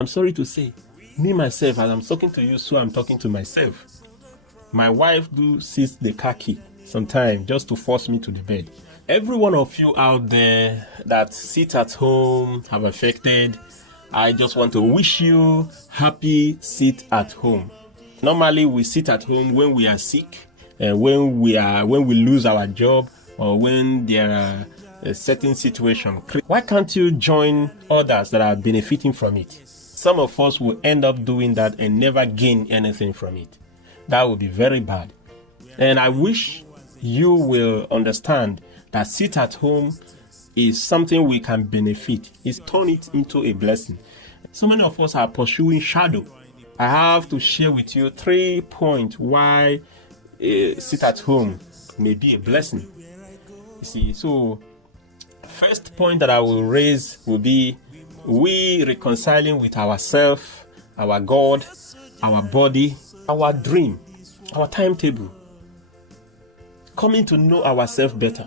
I'm sorry to say, me myself, as I'm talking to you, so I'm talking to myself. My wife do sits the car key sometimes just to force me to the bed. Every one of you out there that sit at home, have affected, I just want to wish you happy sit at home. Normally we sit at home when we are sick, when we lose our job, or when there are a certain situation. Why can't you join others that are benefiting from it? Some of us will end up doing that and never gain anything from it. That would be very bad. And I wish you will understand that sit at home is something we can benefit. It's turn it into a blessing. So many of us are pursuing shadow. I have to share with you 3 points why sit at home may be a blessing. You see, so first point that I will raise will be we reconciling with ourselves, our God, our body, our dream, our timetable. Coming to know ourselves better.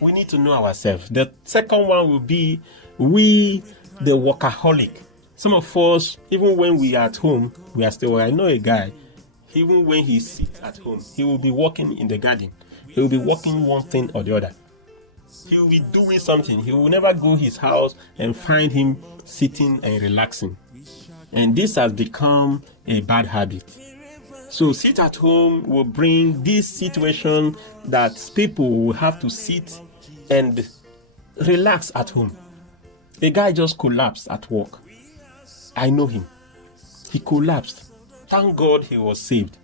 We need to know ourselves. The second one will be we, the workaholic. Some of us, even when we are at home, we are still. I know a guy, even when he sits at home, he will be working in the garden. He will be working one thing or the other. He will be doing something. He will never go his house and find him sitting and relaxing. And this has become a bad habit. So sit at home will bring this situation that people will have to sit and relax at home. A guy just collapsed at work. I know him. He collapsed. Thank God he was saved.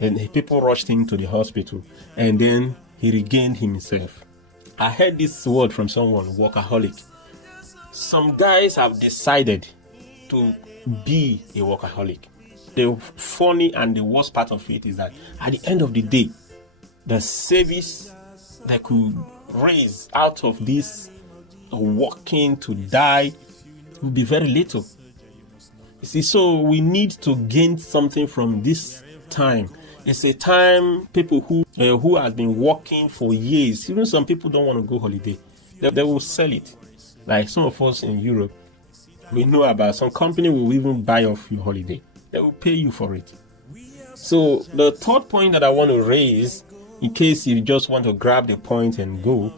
And people rushed him to the hospital. And then he regained himself. I heard this word from someone, workaholic. Some guys have decided to be a workaholic. The funny and the worst part of it is that at the end of the day, the service that could raise out of this working to die will be very little. You see, so we need to gain something from this time. It's a time people who have been working for years, even some people don't want to go holiday. They will sell it. Like some of us in Europe, we know about some company will even buy off your holiday. They will pay you for it. So the third point that I want to raise, in case you just want to grab the point and go,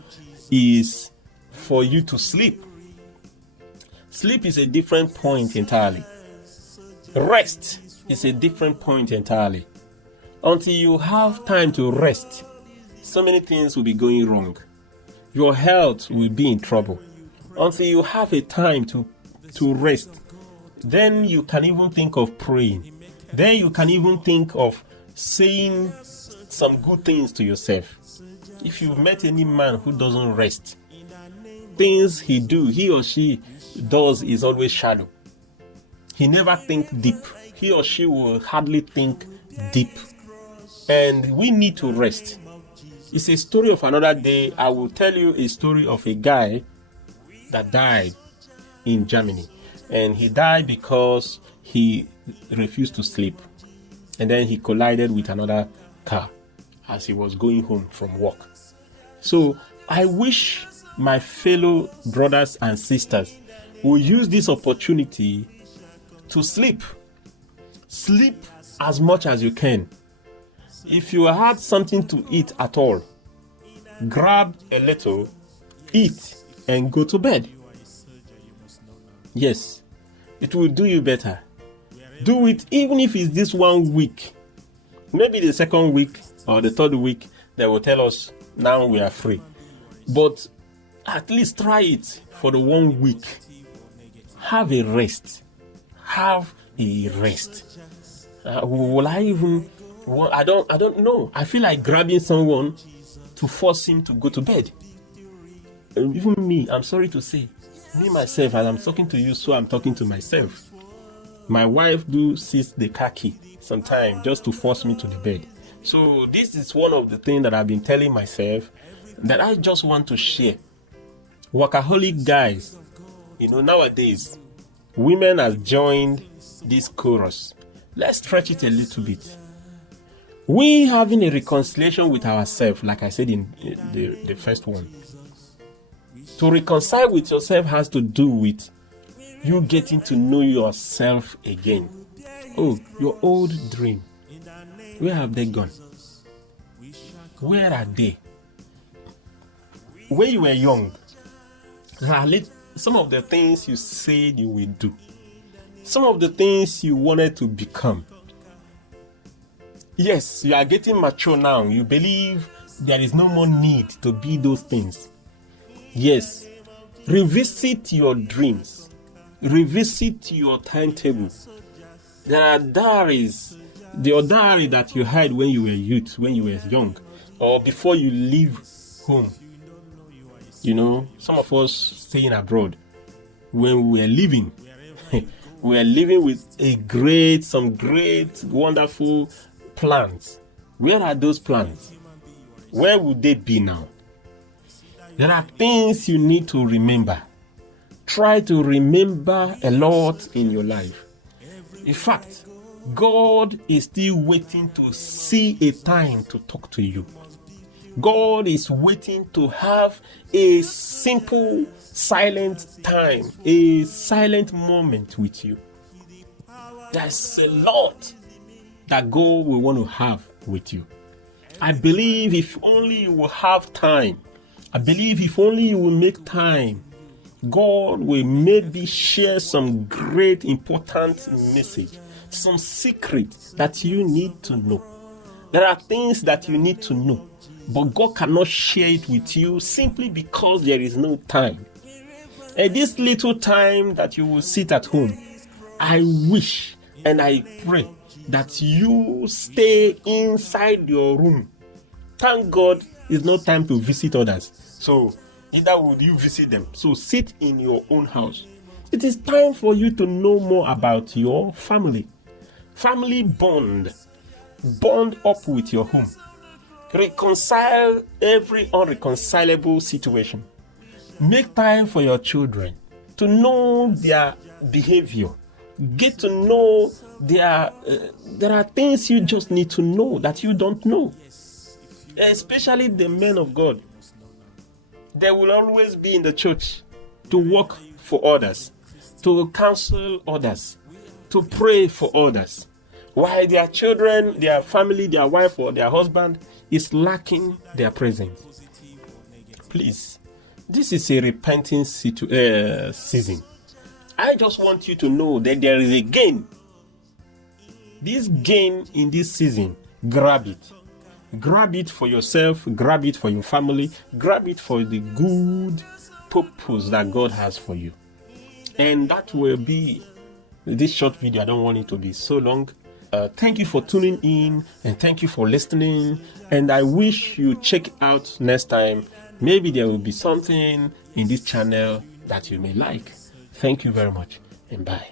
is for you to sleep. Sleep is a different point entirely. Rest is a different point entirely. Until you have time to rest, so many things will be going wrong. Your health will be in trouble. Until you have a time to rest, then you can even think of praying. Then you can even think of saying some good things to yourself. If you've met any man who doesn't rest, things he or she does is always shadow. He never thinks deep. He or she will hardly think deep. And we need to rest. It's a story of another day. I will tell you a story of a guy that died in Germany. And he died because he refused to sleep. And then he collided with another car as he was going home from work. So I wish my fellow brothers and sisters will use this opportunity to sleep. Sleep as much as you can. If you had something to eat at all, grab a little, eat, and go to bed. Yes, it will do you better. Do it even if it's this 1 week. Maybe the second week or the third week, they will tell us, now we are free. But at least try it for the 1 week. Have a rest. Have a rest. Will I even... Well, I don't know. I feel like grabbing someone to force him to go to bed. Even me, I'm sorry to say, me myself, as I'm talking to you, so I'm talking to myself. My wife do sits the car key sometimes just to force me to the bed. So this is one of the things that I've been telling myself that I just want to share. Workaholic guys, nowadays, women have joined this chorus. Let's stretch it a little bit. We having a reconciliation with ourselves, like I said in the first one. To reconcile with yourself has to do with You getting to know yourself again. Oh, your old dream. Where have they gone? Where are they? When you were young, some of the things you said you will do, some of the things you wanted to become. Yes, you are getting mature now. You believe there is no more need to be those things. Yes, revisit your dreams. Revisit your timetable. There are diaries, your diary that you had when you were youth, when you were young, or before you leave home. You know, some of us staying abroad, when we were living, we were living with some great, wonderful plans. Where are those plans? Where would they be now? There are things you need to remember. Try to remember a lot in your life. In fact, God is still waiting to see a time to talk to you. God is waiting to have a simple, silent time, a silent moment with you. There's a lot that God will want to have with you. I believe if only you will have time, I believe if only you will make time, God will maybe share some great important message, some secret that you need to know. There are things that you need to know, but God cannot share it with you simply because there is no time. And this little time that you will sit at home, I wish and I pray that you stay inside your room. Thank God it's not time to visit others. So either would you visit them. So sit in your own house. It is time for you to know more about your family. Family bond. Bond up with your home. Reconcile every unreconcilable situation. Make time for your children to know their behavior. Get to know there are things you just need to know that you don't know. Especially the men of God. They will always be in the church to work for others, to counsel others, to pray for others. While their children, their family, their wife or their husband is lacking their presence. Please, this is a repenting season. I just want you to know that there is a gain. This gain in this season, grab it. Grab it for yourself, grab it for your family, grab it for the good purpose that God has for you. And that will be this short video. I don't want it to be so long. Thank you for tuning in and thank you for listening. And I wish you check out next time. Maybe there will be something in this channel that you may like. Thank you very much and bye.